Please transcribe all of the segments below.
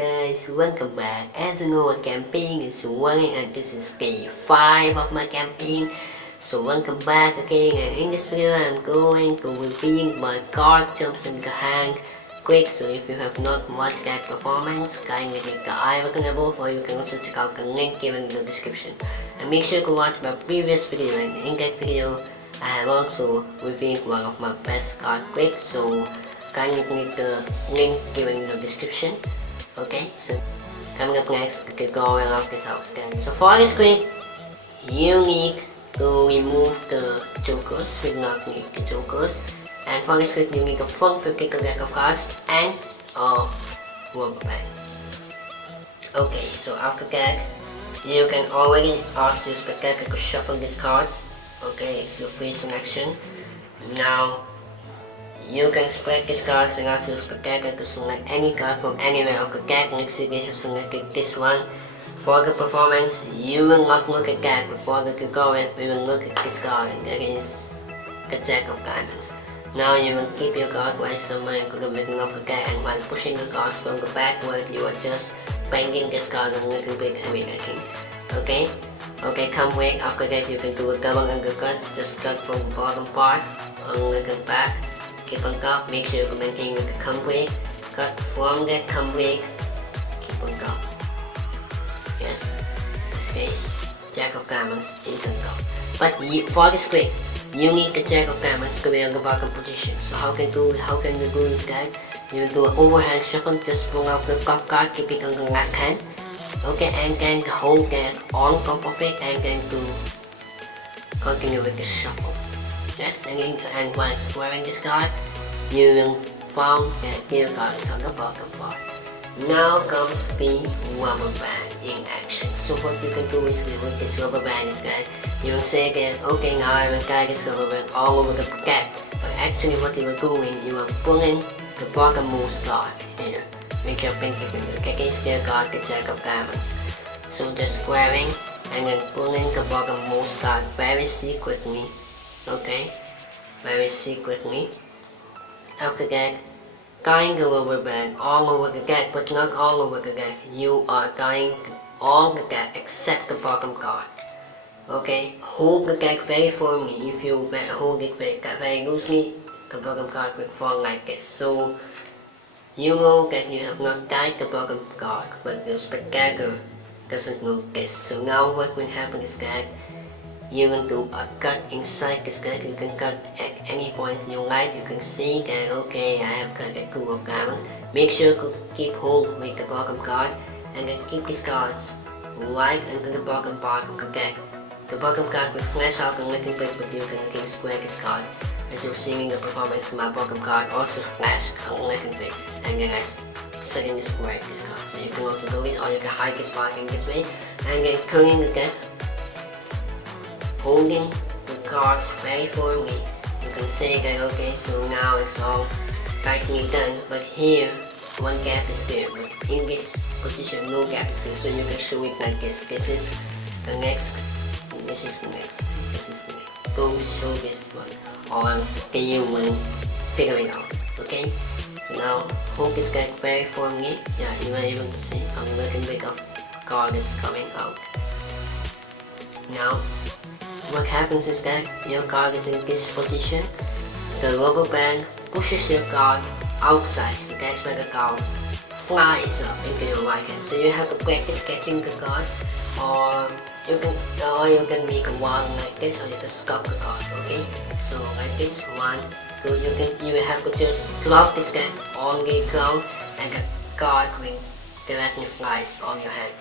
guys, welcome back. As you know, my campaign is running and this is day 5 of my campaign. So welcome back again, and in this video I'm going to reveal my card jumps in the hang quick. So if you have not watched that performance, kindly click the I icon above, or you can also check out the link given in the description. And make sure to watch my previous video, and in that video I have also revealed one of my best card quicks. So kindly click the link given in the description. Okay, so coming up next, we can go around this house again. So for this quick, you need to remove the jokers. We do not need the jokers. And for this quick, you need a full 50 deck of cards and a rubber band. Okay, so after that, you can already ask your spectator to shuffle these cards. Okay, it's your free selection. Now you can spread these cards and ask your spectator to select any card from anywhere of the deck. Let's say they have selected this one. For the performance, you will not look at that, but for the tutorial, we will look at this card, and that is the Jack of Diamonds. Now you will keep your card right somewhere into the middle of the deck, and while pushing the cards from the backward, you are just banging this card a little bit and reacting. Okay? Okay, come wait. After that, you can do a double undercut. Just cut from the bottom part, a little back. Keep on top, make sure you maintain with the come break. Cut from the come break, keep on top. Yes, in this case, Jack of Diamonds is on top. But for this quick, you need the Jack of Diamonds to be on the bottom position. So how can you do this guy? You will do an overhand shuffle, just pull out the top card, keep it on the left hand. Okay, and then hold that on top of it, and then to continue with the shuffle. Yes, and while squaring this card, you will found that your card is on the bottom part. Now comes the rubber band in action. So what you can do is with this rubber band is that you will say that, okay, now I will carry this rubber band all over the deck. But actually what you are doing, you are pulling the bottommost card here with your pinky finger. Against their card, the Jack of Diamonds. So just squaring and then pulling the bottommost card very secretly. Okay, very secretly. After that, tying the rubber band all over the deck, but not all over the deck. You are tying all the deck except the bottom card. Okay, hold the deck very firmly. If you hold it very loosely, the bottom card will fall like this. So you know that you have not tied the bottom card, but the spectator doesn't know this. So now what will happen is that you will do a cut inside this card. You can cut at any point you like. You can see that, okay, I have cut a 2 of diamonds. Make sure to keep hold with the bottom card, and then keep these cards right into the bottom part of the deck. The bottom card will flash out a little bit, but you can again square this card. As you're seeing in the performance, my bottom card also flashed a little bit, and then I suddenly square this card. So you can also do it, or you can hide this part in this way, and then turning the deck, holding the cards very firmly. You can say that, okay, so now it's all tightly done, but here one gap is there, but in this position no gap is there. So you can show it like this. This is the next, this is the next, this is the next. Go show this one, or I'm still will figure it out. Okay, so now hold this guy very firmly. Yeah, you are able to see a little bit of card is coming out. Now what happens is that your card is in this position. The rubber band pushes your card outside, so that's where the card flies up into your right hand. So you have to practice catching the card, or you can make a one like this, or you can stop the card. Okay, so like this, 1, 2. You have to just drop this card on the ground, and the card will directly flies on your hand.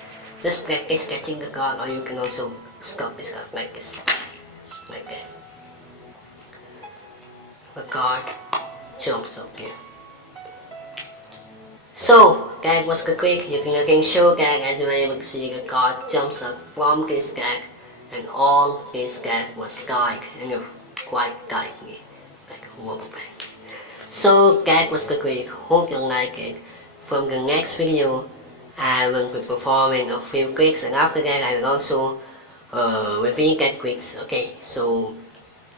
Just practice catching the card, or you can also stop this card like this, like that. The card jumps up here. So that was the quick. You can again show that, as you were able to see, the card jumps up from this gag, and all this gag was tied, and quite tightly, like a rubber band. So that was the quick. Hope you like it. From the next video, I will be performing a few quicks, and after that I will also reveal that quicks. Okay, so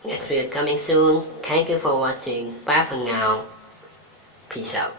next video coming soon. Thank you for watching. Bye for now. Peace out.